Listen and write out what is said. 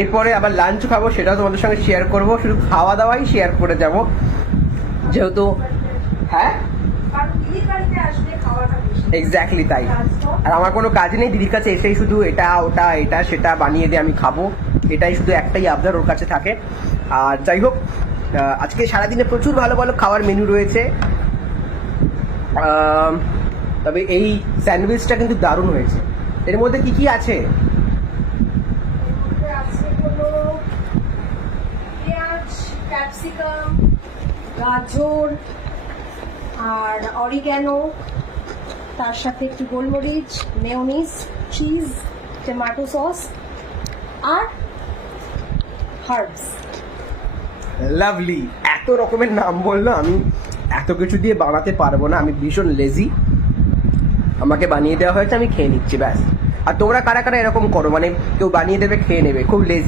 এরপরে আবার লাঞ্চ খাবো, সেটাও তোমাদের সঙ্গে শেয়ার করবো। শুধু খাওয়া দাওয়াই শেয়ার করে যাব, যেহেতু হ্যাঁ এক্স্যাক্টলি তাই। আর আমার কোনো কাজ নেই, দিদির কাছে এসেই শুধু এটা ওটা এটা সেটা বানিয়ে দিয়ে আমি খাবো, এটাই শুধু একটাই আবদার ওর কাছে থাকে। আর যাই হোক, আজকে সারাদিনে প্রচুর ভালো ভালো খাওয়ার মেনু রয়েছে। তবে এই স্যান্ডউইচটা কিন্তু দারুণ হয়েছে। এর মধ্যে কি কি আছে? পেঁয়াজ, ক্যাপসিকাম, গাজর আর অরিগ্যানো, তার সাথে একটু গোলমরিচ, মেয়োনিজ, চিজ, টমেটো সস আর হার্বস। লাভলি। এত রকমের নাম বললো, আমি এত কিছু দিয়ে বানাতে পারবো না, আমি ভীষণ লেজি। আমাকে বানিয়ে দেওয়া হয়েছে, আমি খেয়ে নিচ্ছি ব্যাস। আর তোমরা কারা কারা এরকম করো, মানে কেউ বানিয়ে দেবে খেয়ে নেবে, খুব লেজি।